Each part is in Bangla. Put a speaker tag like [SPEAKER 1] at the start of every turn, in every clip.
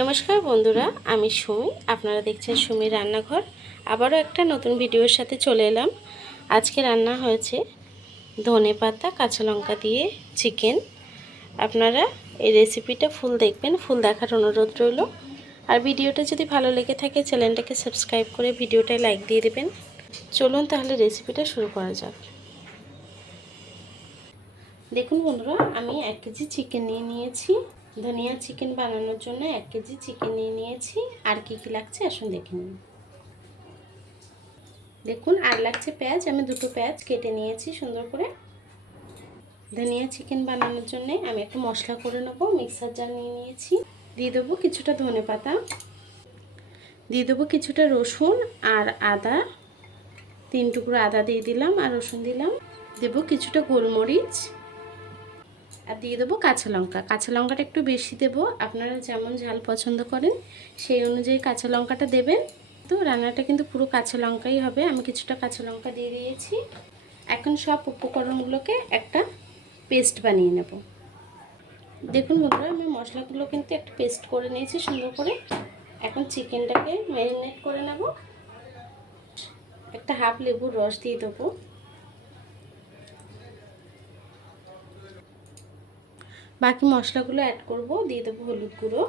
[SPEAKER 1] নমস্কার বন্ধুরা, আমি সুমি। আপনারা দেখছেন সুমির রান্নাঘর। আবারও একটা নতুন ভিডিওর সাথে চলে এলাম। আজকে রান্না হয়েছে ধনে পাতা, কাঁচা লঙ্কা দিয়ে চিকেন। আপনারা এই রেসিপিটা ফুল দেখবেন, ফুল দেখার অনুরোধ রইল। আর ভিডিওটা যদি ভালো লেগে থাকে, চ্যানেলটাকে সাবস্ক্রাইব করে ভিডিওটায় লাইক দিয়ে দেবেন। চলুন তাহলে রেসিপিটা শুরু করা যাক। দেখুন বন্ধুরা, আমি এক কেজি চিকেন নিয়ে নিয়েছি। ধনিয়া চিকেন বানানোর জন্য এক কেজি চিকেন নিয়ে নিয়েছি। আর কি কি লাগছে? আসুন দেখে নিন। দেখুন, আর লাগছে পেঁয়াজ। আমি দুটো পেঁয়াজ কেটে নিয়েছি সুন্দর করে। ধনিয়া চিকেন বানানোর জন্য আমি একটা মশলা করে নেব। মিক্সার জার নিয়ে নিয়েছি। দিয়ে দেবো কিছুটা ধনে পাতা। দিয়ে দেবো কিছুটা রসুন আর আদা। তিন টুকরো আদা দিয়ে দিলাম আর রসুন দিলাম। দেবো কিছুটা গোলমরিচ। আর দিয়ে দেবো কাঁচা লঙ্কা। কাঁচা লঙ্কাটা একটু বেশি দেবো। আপনারা যেমন ঝাল পছন্দ করেন, সেই অনুযায়ী কাঁচা লঙ্কাটা দেবেন। তো রান্নাটা কিন্তু পুরো কাঁচা লঙ্কাই হবে। আমি কিছুটা কাঁচা লঙ্কা দিয়ে দিয়েছি। এখন সব উপকরণগুলোকে একটা পেস্ট বানিয়ে নেব। দেখুন বন্ধুরা, আমি মশলাগুলো কিন্তু একটা পেস্ট করে নিয়েছি সুন্দর করে। এখন চিকেনটাকে ম্যারিনেট করে নেব। একটা হাফ লেবুর রস দিয়ে দেবো। বাকি মশলাগুলো অ্যাড করব, দিয়ে দেবো হলুদ গুঁড়ো।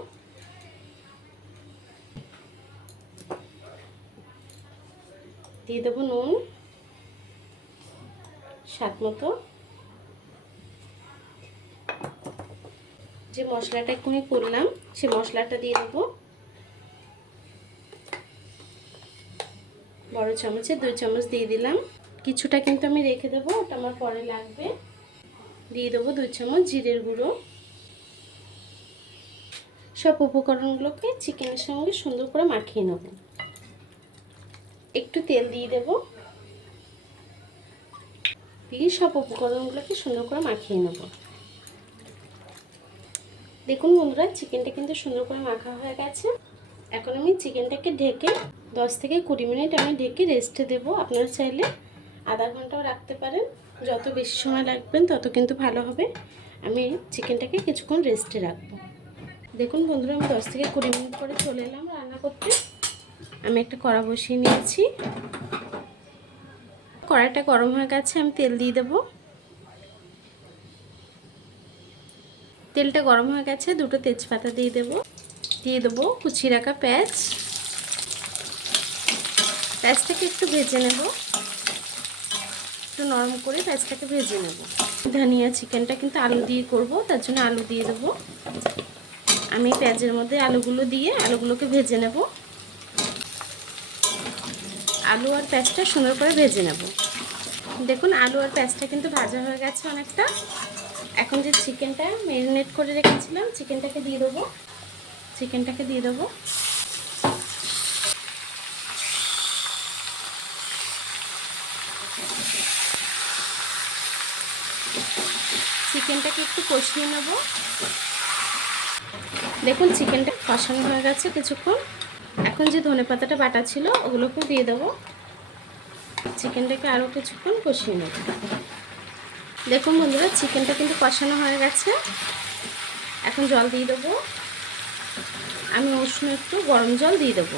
[SPEAKER 1] দিয়ে দেবো নুন, স্বাদ মতো। যে মশলাটা এক্ষুনি করলাম, সে মশলাটা দিয়ে দেবো। বড় চামচে দুই চামচ দিয়ে দিলাম। কিছুটা কিন্তু আমি রেখে দেবো, ওটা আমার পরে লাগবে। দিয়ে দেবো দুই চামচ জিরের গুঁড়ো। সব উপকরণগুলোকে চিকেনের সঙ্গে সুন্দর করে মাখিয়ে নেব। একটু তেল দিয়ে দেব। দিয়ে সব উপকরণগুলোকে সুন্দর করে মাখিয়ে নেব। দেখুন বন্ধুরা, চিকেনটা কিন্তু সুন্দর করে মাখা হয়ে গেছে। এখন আমি চিকেনটাকে ঢেকে দশ থেকে কুড়ি মিনিট আমি ঢেকে রেস্টে দেবো। আপনারা চাইলে আধা ঘন্টাও রাখতে পারেন। যত বেশি সময় লাগবেন, তত কিন্তু ভালো হবে। আমি চিকেনটাকে কিছুক্ষণ রেস্টে রাখব। দেখুন বন্ধুরা, আমি দশ থেকে কুড়ি মিনিট পরে চলে এলাম রান্না করতে। আমি একটা কড়া বসিয়ে নিয়েছি। কড়াইটা গরম হয়ে গেছে, আমি তেল দিয়ে দেবো। তেলটা গরম হয়ে গেছে, দুটো তেজপাতা দিয়ে দেবো। দিয়ে দেবো কুচি রাখা পেঁয়াজ। পেঁয়াজটাকে একটু ভেজে নেব। একটু নরম করে পেঁয়াজটাকে ভেজে নেব। ধনিয়া চিকেনটা কিন্তু আলু দিয়ে করব, তার জন্য আলু দিয়ে দেবো। আমি পেঁয়াজের মধ্যে আলুগুলো দিয়ে আলুগুলোকে ভেজে নেব। আলু আর পেঁয়াজটা সুন্দর করে ভেজে নেব। দেখুন, আলু আর পেঁয়াজটা কিন্তু ভাজা হয়ে গেছে অনেকটা। এখন যে চিকেনটা ম্যারিনেট করে রেখেছিলাম, চিকেনটাকে দিয়ে দেবো। চিকেনটাকে দিয়ে দেবো। চিকেনটাকে একটু কষিয়ে নেব। দেখুন, চিকেনটা কষানো হয়ে গেছে কিছুক্ষণ। এখন যে ধনে পাতাটা বাটা ছিল, ওগুলোকেও দিয়ে দেবো। চিকেনটাকে আরও কিছুক্ষণ কষিয়ে নেব। দেখুন বন্ধুরা, চিকেনটা কিন্তু কষানো হয়ে গেছে। এখন জল দিয়ে দেবো। আমি উষ্ণ একটু গরম জল দিয়ে দেবো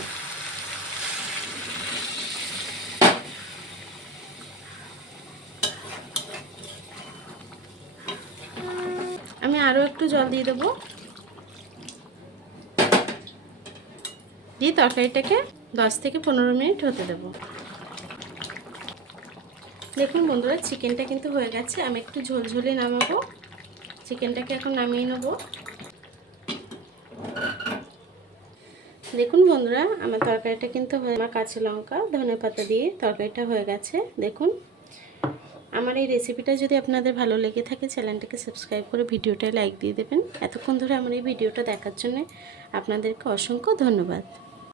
[SPEAKER 1] আমি আরও একটু জল দিয়ে দেবো। দিয়ে তরকারিটাকে দশ থেকে পনেরো মিনিট হতে দেব। দেখুন বন্ধুরা, চিকেনটা কিন্তু হয়ে গেছে। আমি একটু ঝোলঝোলে নামাবো। চিকেনটাকে এখন নামিয়ে নেব। দেখুন বন্ধুরা, আমার তরকারিটা কিন্তু আমার কাঁচা লঙ্কা ধনে পাতা দিয়ে তরকারিটা হয়ে গেছে। দেখুন। আমার এই রেসিপিটা যদি আপনাদের ভালো লেগে থাকে চ্যানেলটাকে সাবস্ক্রাইব করে ভিডিওটায় লাইক দিয়ে দেবেন। এতক্ষণ ধরে আমার এই ভিডিওটা দেখার জন্য আপনাদেরকে অসংখ্য ধন্যবাদ।